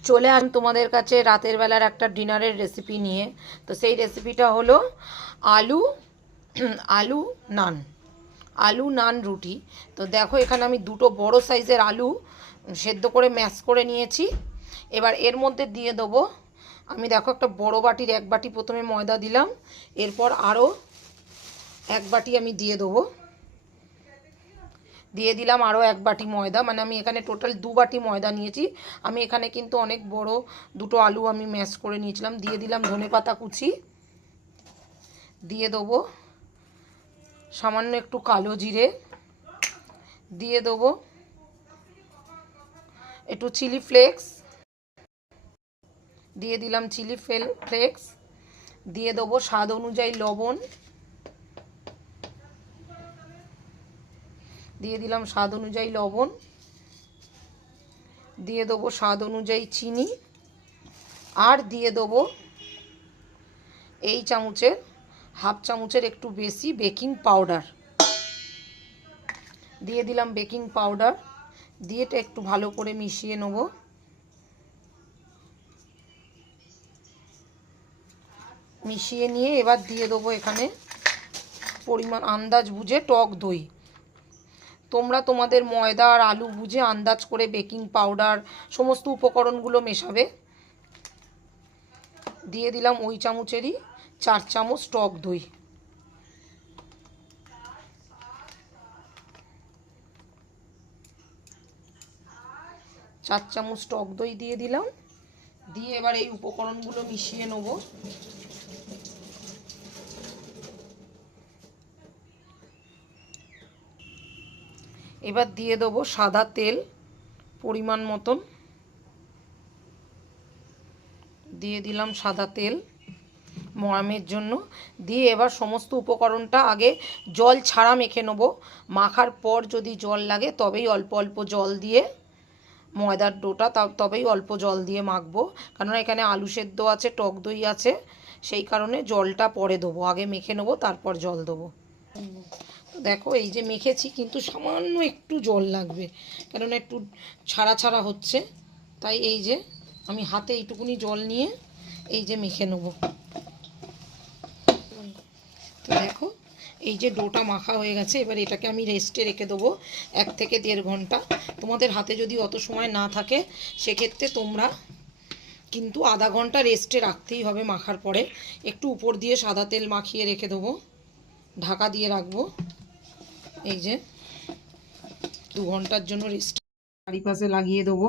চলে আসলাম তোমাদের কাছে রাতের বেলার একটা ডিনারের রেসিপি নিয়ে। তো সেই রেসিপিটা হলো আলু আলু নান, আলু নান রুটি। তো দেখো এখানে আমি দুটো বড় সাইজের আলু সেদ্ধ করে ম্যাশ করে নিয়েছি। এবার এর মধ্যে দিয়ে দেবো আমি, দেখো একটা বড় বাটির 1 বাটি প্রথমে ময়দা দিলাম, এরপর আরও 1 বাটি আমি দিয়ে দেবো, দিয়ে দিলাম আরও 1 বাটি ময়দা, মানে আমি এখানে টোটাল 2 বাটি ময়দা নিয়েছি। আমি এখানে কিন্তু অনেক বড় দুটো আলু আমি ম্যাশ করে নিয়েছিলাম। দিয়ে দিলাম ধনেপাতা কুচি, দিয়ে দেবো সামান্য একটু কালো জিরে, দিয়ে দেবো একটু চিলি ফ্লেক্স, দিয়ে দিলাম চিলি ফ্লেক্স, দিয়ে দেবো স্বাদ অনুযায়ী লবণ, দিয়ে দিলাম স্বাদ অনুযায়ী লবণ, দিয়ে দেবো স্বাদ অনুযায়ী চিনি, আর দিয়ে দেবো এই চামচের হাফ চামচের একটু বেশি বেকিং পাউডার, দিয়ে দিলাম বেকিং পাউডার, দিয়ে এটা একটু ভালো করে মিশিয়ে নেব। মিশিয়ে নিয়ে এবার দিয়ে দেবো এখানে পরিমাণ আন্দাজ বুঝে টক দই। তোমরা তোমাদের ময়দা আর আলু বুঝে আন্দাজ করে বেকিং পাউডার সমস্ত উপকরণগুলো মেশাবে। দিয়ে দিলাম ওই চামচেরই 4 চামচ টক দই। চার চামচ টক দই দিয়ে দিলাম, দিয়ে এবার এই উপকরণগুলো মিশিয়ে নেব। এবার দিয়ে দেবো সাদা তেল পরিমাণ মতন, দিয়ে দিলাম সাদা তেল ময়ামের জন্য। দিয়ে এবার সমস্ত উপকরণটা আগে জল ছাড়া মেখে নেব। মাখার পর যদি জল লাগে তবেই অল্প অল্প জল দিয়ে ময়দার ডোটা তবেই অল্প জল দিয়ে মাখবো, কারণ এখানে আলু সেদ্ধ আছে, টক দই আছে, সেই কারণে জলটা পরে দেবো, আগে মেখে নেবো তারপর জল দেবো। দেখো এই যে মেখেছি, কিন্তু সামান্য একটু জল লাগবে, কারণ একটু ছাড়া ছাড়া হচ্ছে, তাই এই যে আমি হাতে এইটুকুনি জল নিয়ে এই যে মেখে নেব। তো দেখো এই যে ডোটা মাখা হয়ে গেছে, এবার এটাকে আমি রেস্টে রেখে দেবো 1 থেকে 1.5 ঘন্টা। তোমাদের হাতে যদি অত সময় না থাকে সেক্ষেত্রে তোমরা কিন্তু আধা ঘন্টা রেস্টে রাখতেই হবে। মাখার পরে একটু উপর দিয়ে সাদা তেল মাখিয়ে রেখে দেবো, ঢাকা দিয়ে রাখবো। এই যে 2 ঘন্টার জন্য রেস্ট চারিপাশে লাগিয়ে দেবো।